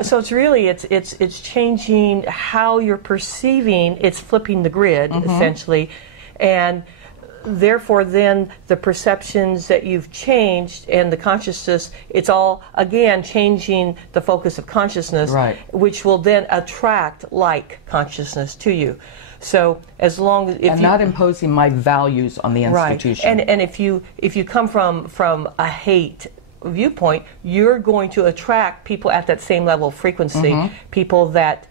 So it's really it's changing how you're perceiving. It's flipping the grid essentially, and therefore then the perceptions that you've changed and the consciousness. It's all again changing the focus of consciousness, right, which will then attract like consciousness to you. So as long as and not imposing my values on the institution. Right. And if you come from a hate viewpoint, you're going to attract people at that same level of frequency, people that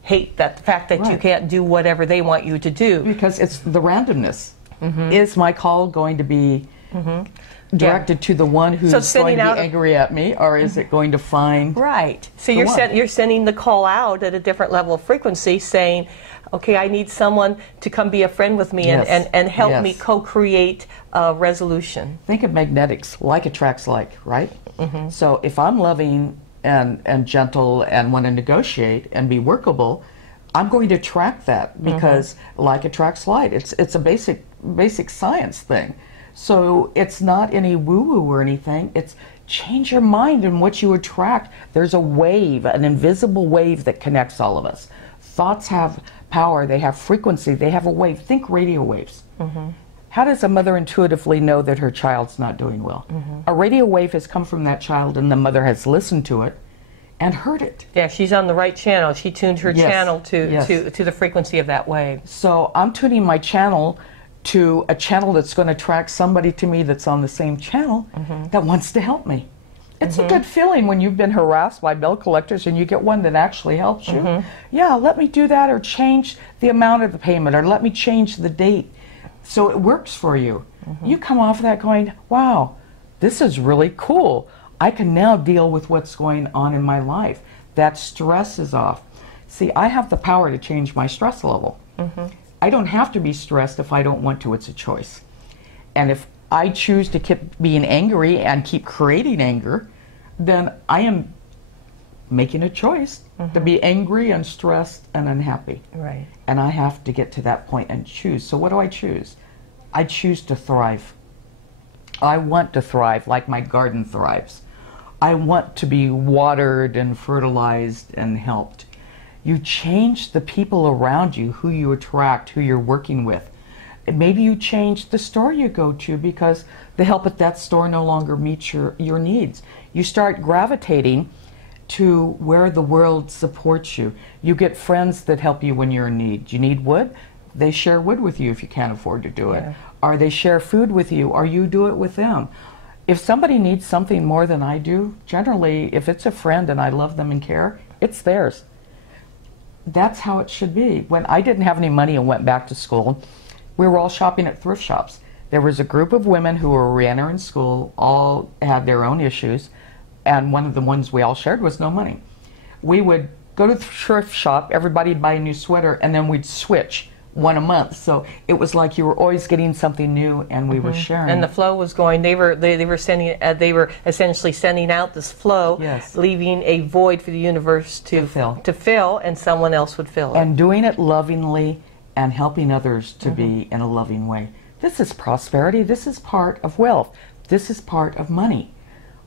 hate that the fact that you can't do whatever they want you to do. Because it's the randomness. Is my call going to be directed to the one who's going to be angry at me, or is it going to find So you're sending the call out at a different level of frequency, saying, okay, I need someone to come be a friend with me and help me co-create a resolution. Think of magnetics. Like attracts like, right? So if I'm loving and gentle and want to negotiate and be workable, I'm going to attract that because like attracts like. It's a basic science thing. So it's not any woo-woo or anything. It's change your mind and what you attract. There's a wave, an invisible wave that connects all of us. Thoughts have power, they have frequency, they have a wave. Think radio waves. How does a mother intuitively know that her child's not doing well? A radio wave has come from that child and the mother has listened to it and heard it. Yeah, she's on the right channel. She tuned her channel to the frequency of that wave. So I'm tuning my channel to a channel that's going to attract somebody to me that's on the same channel that wants to help me. It's a good feeling when you've been harassed by bill collectors and you get one that actually helps you. Yeah, let me do that, or change the amount of the payment, or let me change the date so it works for you. You come off of that going, wow, this is really cool. I can now deal with what's going on in my life. That stress is off. See, I have the power to change my stress level. I don't have to be stressed if I don't want to. It's a choice. And if I choose to keep being angry and keep creating anger, then I am making a choice to be angry and stressed and unhappy. Right. And I have to get to that point and choose. So what do I choose? I choose to thrive. I want to thrive like my garden thrives. I want to be watered and fertilized and helped. You change the people around you, who you attract, who you're working with. Maybe you change the store you go to because the help at that store no longer meets your needs. You start gravitating to where the world supports you. You get friends that help you when you're in need. Do you need wood? They share wood with you if you can't afford to do it. Or they share food with you, or you do it with them. If somebody needs something more than I do, generally, if it's a friend and I love them and care, it's theirs. That's how it should be. When I didn't have any money and went back to school, we were all shopping at thrift shops. There was a group of women who were re-entering school, all had their own issues, and one of the ones we all shared was no money. We would go to the thrift shop, everybody'd buy a new sweater, and then we'd switch one a month. So it was like you were always getting something new, and we were sharing. And the flow was going. They were essentially sending out this flow, leaving a void for the universe to fill, and someone else would fill it. And doing it lovingly and helping others to be in a loving way. This is prosperity. This is part of wealth. This is part of money.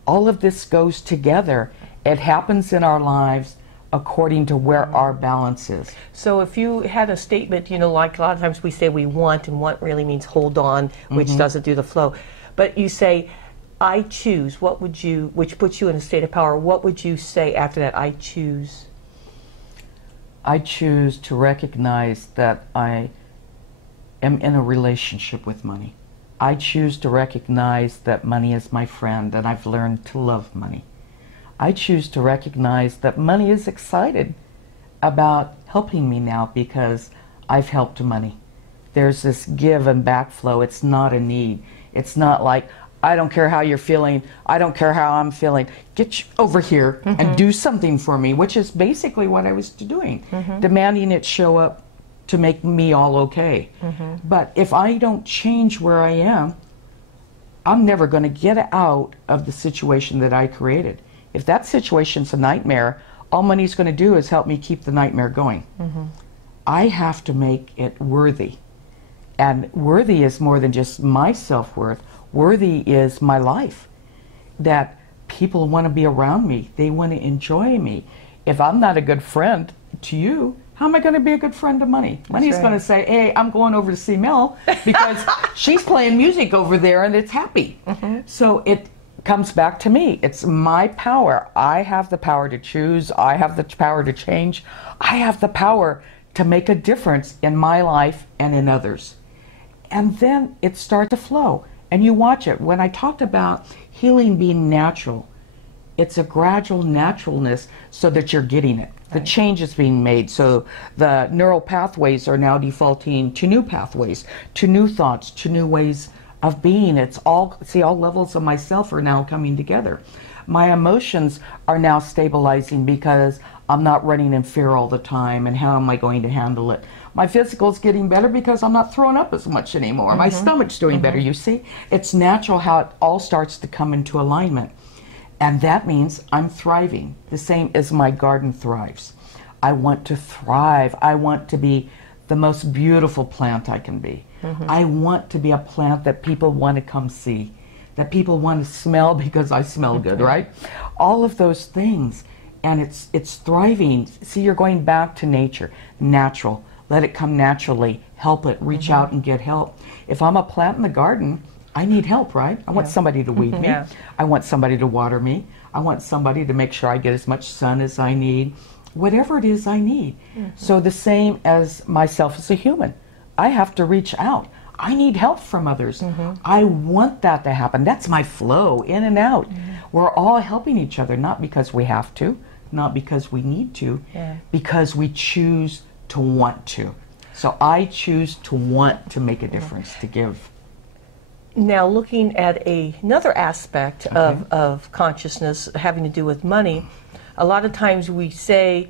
All of this goes together. It happens in our lives according to where our balance is. So if you had a statement, you know, like a lot of times we say we want, and want really means hold on, which doesn't do the flow. But you say, I choose, what would you, which puts you in a state of power, what would you say after that, I choose? I choose to recognize that I am in a relationship with money. I choose to recognize that money is my friend, and I've learned to love money. I choose to recognize that money is excited about helping me now because I've helped money. There's this give and back flow. It's not a need. It's not like, I don't care how you're feeling, I don't care how I'm feeling, get over here and do something for me, which is basically what I was doing, demanding it show up to make me all okay. But if I don't change where I am, I'm never going to get out of the situation that I created. If that situation's a nightmare, all money's going to do is help me keep the nightmare going. I have to make it worthy. And worthy is more than just my self-worth. Worthy is my life. That people want to be around me. They want to enjoy me. If I'm not a good friend to you, how am I going to be a good friend to Money? Money's going to say, hey, I'm going over to see Mel because she's playing music over there and it's happy. So it comes back to me. It's my power. I have the power to choose. I have the power to change. I have the power to make a difference in my life and in others. And then it starts to flow. And you watch it. When I talked about healing being natural, it's a gradual naturalness so that you're getting it. The change is being made. So the neural pathways are now defaulting to new pathways, to new thoughts, to new ways of being. It's all, see, all levels of myself are now coming together. My emotions are now stabilizing because I'm not running in fear all the time, and how am I going to handle it? My physical is getting better because I'm not throwing up as much anymore. My stomach's doing better, you see? It's natural how it all starts to come into alignment. And that means I'm thriving, the same as my garden thrives. I want to thrive. I want to be the most beautiful plant I can be. I want to be a plant that people want to come see, that people want to smell because I smell good, right? All of those things. And it's thriving. See, you're going back to nature, natural. Let it come naturally. Help it. Reach out and get help. If I'm a plant in the garden, I need help, right? I want somebody to weed me. I want somebody to water me. I want somebody to make sure I get as much sun as I need. Whatever it is I need. So the same as myself as a human. I have to reach out. I need help from others. I want that to happen. That's my flow, in and out. We're all helping each other, not because we have to, not because we need to, because we choose to want to. So I choose to want to make a difference, to give. Now, looking at another aspect of consciousness having to do with money, a lot of times we say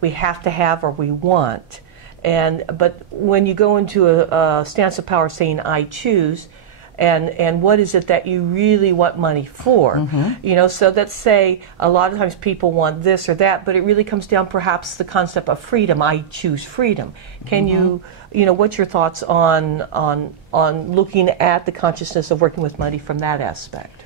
we have to have or we want. But when you go into a stance of power saying I choose, and what is it that you really want money for? You know, so let's say a lot of times people want this or that, but it really comes down perhaps the concept of freedom. I choose freedom. Can you know, what's your thoughts on looking at the consciousness of working with money from that aspect?